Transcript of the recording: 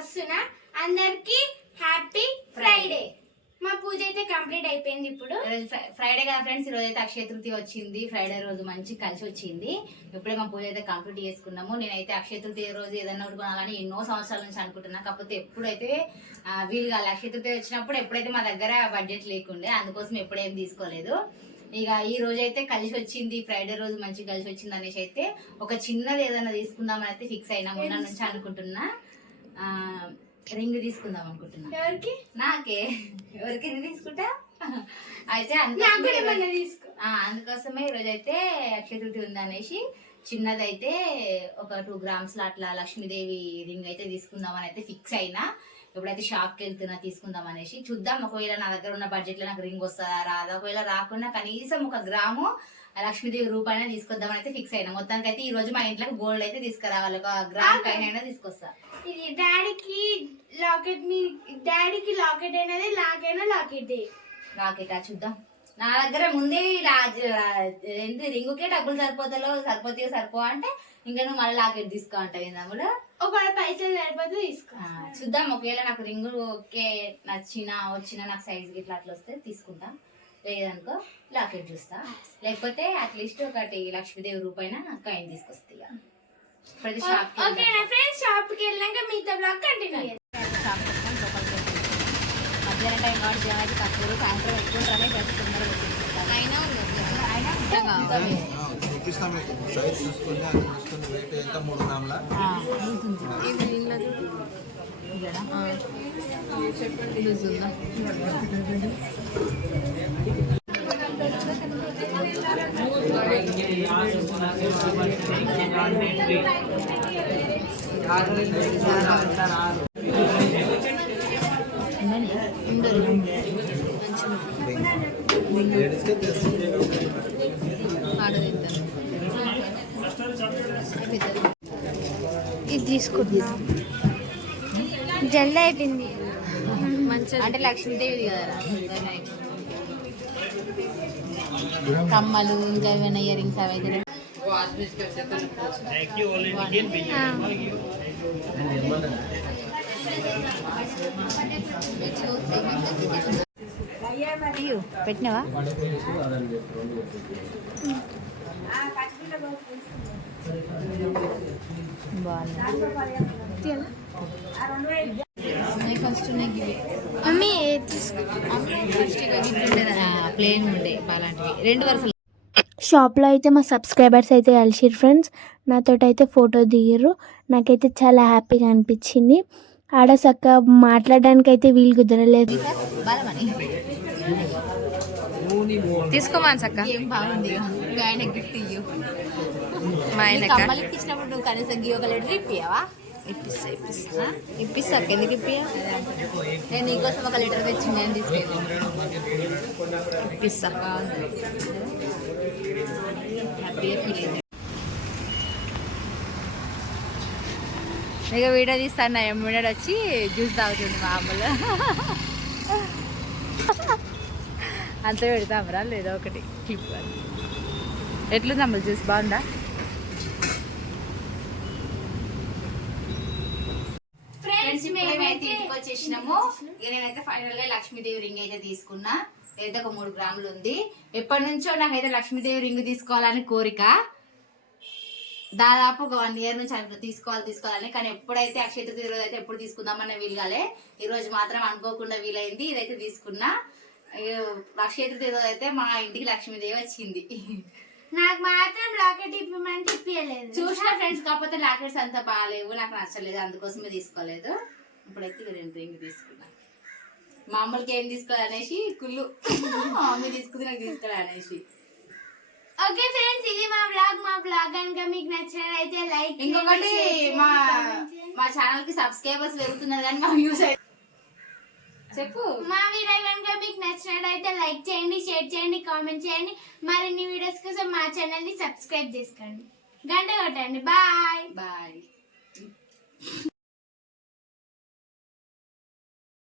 వస్తున్నా. అందరికి happy Friday. మా పూజ అయితే కంప్లీట్ అయిపోయింది ఇప్పుడు. ఫ్రైడే కదా ఫ్రెండ్స్ ఈరోజు అయితే అక్షయ తృతీయ వచ్చింది. ఫ్రైడే రోజు మంచి కలిసి వచ్చింది. ఇప్పుడే మా పూజ అయితే కంప్లీట్ చేసుకున్నాము. నేనైతే అక్షయ తృతీయ రోజు ఏదైనా ఒకటి కొనాలని ఎన్నో సంవత్సరాల నుంచి అనుకుంటున్నా. కాకపోతే ఎప్పుడైతే వీలు కాదు అక్షయ తృతీయ వచ్చినప్పుడు ఎప్పుడైతే మా దగ్గర బడ్జెట్ లేకుండే అందుకోసం ఎప్పుడేం తీసుకోలేదు. ఇక ఈ రోజు అయితే కలిసి వచ్చింది. ఫ్రైడే రోజు మంచి కలిసి వచ్చింది అనేసి అయితే ఒక చిన్నది ఏదైనా తీసుకుందామని అయితే ఫిక్స్ అయినా మొన్న నుంచి అనుకుంటున్నా. రింగ్ తీసుకుందాం అనుకుంటున్నా. ఎవరికి? నాకే. ఎవరికి నేను తీసుకుంటా? అయితే అందుకోసమే ఈరోజు అయితే అక్షయతృతి ఉంది అనేసి చిన్నదైతే ఒక టూ గ్రామ్స్లో అట్లా లక్ష్మీదేవి రింగ్ అయితే తీసుకుందామని అయితే ఫిక్స్ అయినా. ఎప్పుడైతే షాప్కి వెళ్తున్నా తీసుకుందాం అనేసి చూద్దాం. ఒకవేళ నా దగ్గర ఉన్న బడ్జెట్లో నాకు రింగ్ వస్తుందా రాదా? ఒకవేళ రాకుండా కనీసం ఒక గ్రాము లక్ష్మీదేవి రూపాయన తీసుకొద్దామని అయితే ఫిక్స్ అయినా. మొత్తానికి అయితే ఈ రోజు మా ఇంట్లోకి గోల్డ్ అయితే తీసుకురావాలి. ఒక గ్రామ్ కైనా తీసుకొస్తా. ఇది డాడీకి లాకెట్ మీ డాడీకి లాకెట్ అయినది నాకైనా లాకెట్ రాకెటా చూద్దాం. నా దగ్గర ముందే ఏంటి రింగుకే డబ్బులు సరిపోతాలో సరిపోతాయో సరిపో అంటే ఇంకా నువ్వు మళ్ళీ లాకెట్ తీసుకో అంటావు ఏందమ్ముడు ఒకవేళ పైసలు సరిపోతే తీసుకో. ఆ, చూద్దాం. ఒకవేళ నాకు రింగు ఓకే నచ్చిన వచ్చిన నాకు సైజ్ ఇట్లా అట్లా వస్తే తీసుకుంటా. లేదనుకో లాకెట్ చూస్తా. లేకపోతే అట్లీస్ట్ ఒకటి లక్ష్మీదేవి రూపాయన కాయిన్ తీసుకొస్తా. ప్రతి షాప్ ఓకే నా ఫ్రెండ్స్ షాప్కి వెళ్ళాక మీతో బ్లాగ్ కంటిన్యూ షాప్ మధ్యాహ్నం టైం కాబట్టి జనం అయితే తక్కువ సాయంత్రం పెట్టుకుంటారనే పెట్టుకుంటారు అయినా ఉంది చూపిస్తాం ఇది తీసుకుంటున్నా జల్ది అయిపోయింది. అంటే లక్ష్మీదేవి కదా కమ్మలు ఇంకా ఏమైనా ఇయర్ రింగ్స్ అవి అయితే అయ్యో పెట్టినావా? బాగుంది. ఫస్ట్ మమ్మీ తీసుకో ప్లేన్ ఉండే అలాంటివి రెండు వరుసలు షాప్లో అయితే మా సబ్స్క్రైబర్స్ అయితే కలిసిరు ఫ్రెండ్స్. నాతో అయితే ఫోటో దిగారు నాకైతే చాలా హ్యాపీగా అనిపించింది. ఆడ చక్క మాట్లాడడానికి అయితే వీలు కుదరలేదు. బలమని తీసుకోమని సక్క. ఏం బాగుంది. ఇక ఆయన గిఫ్ట్ ఇయ్యు. మా ఆయన కమ్మలు ఇప్పించినప్పుడు నువ్వు కనీసం గీ ఒక లెటర్ ఇప్పియావా ఇప్పిస్తా ఇప్పిస్తా. ఇప్పిస్తా ఎందుకు ఇప్పియా? నేను నీకోసం ఒక లీటర్ తెచ్చి నేను తీసుకెళ్ళి. ఇప్పిస్తా. బాగుంది హ్యాపీగా ఫీల్ అయింది ఇక వీడియో తీస్తాను ఎమ్మిడాడు వచ్చి జ్యూస్ తాగుతుంది మామూలు అంత పెడతామరా లేదో ఒకటి. క్లిప్ ఎట్లుంది జ్యూస్ బాగుందా ఫ్రెండ్స్ ఇంటికి వచ్చేసినాము. నేనైతే ఫైనల్గా లక్ష్మీదేవి రింగ్ అయితే తీసుకున్నా. అయితే ఒక మూడు గ్రాములు ఉంది. ఎప్పటి నుంచో నాకైతే లక్ష్మీదేవి రింగ్ తీసుకోవాలని కోరిక. దాదాపు ఒక వన్ ఇయర్ నుంచి అనుకున్నా తీసుకోవాలి తీసుకోవాలని. కానీ ఎప్పుడైతే అక్షయ తృతీయ రోజు అయితే ఎప్పుడు తీసుకుందామన్న వీలుగాలే ఈ రోజు మాత్రం అనుకోకుండా వీలైంది. ఇదైతే తీసుకున్నా. అక్షయ తృతీయ రోజు అయితే మా ఇంటికి లక్ష్మీదేవి వచ్చింది. నాకు మాత్రం లాకెట్ ఇప్పమని తిప్పియలేదు చూసిన ఫ్రెండ్స్ కాకపోతే లాకెట్స్ అంత బాగాలేవు. నాకు నచ్చలేదు. అందుకోసమే తీసుకోలేదు. ఇప్పుడైతే ఇది రెండు రింగ్ తీసుకున్నా. మామూలుగా ఏం తీసుకోవాలనేసి కుళ్ళు. మా మమ్మీ తీసుకుంది నాకు తీసుకోవాలనేసి ఓకే ఫ్రెండ్స్ ఇది మా బ్లాగ్ మా బ్లాగ్ కనుక మీకు నచ్చినట్లయితే లైక్ ఇంకొకటి మా మా ఛానల్కి సబ్స్క్రైబర్స్ పెరుగుతున్నారు కానీ మా వ్యూస్ చెప్పు. మా వీడియో కనుక మీకు నచ్చినట్లయితే లైక్ చేయండి షేర్ చేయండి కామెంట్ చేయండి. మరిన్ని వీడియోస్ కోసం మా ఛానల్ని సబ్స్క్రైబ్ చేసుకోండి. గంట కొట్టండి. Bye bye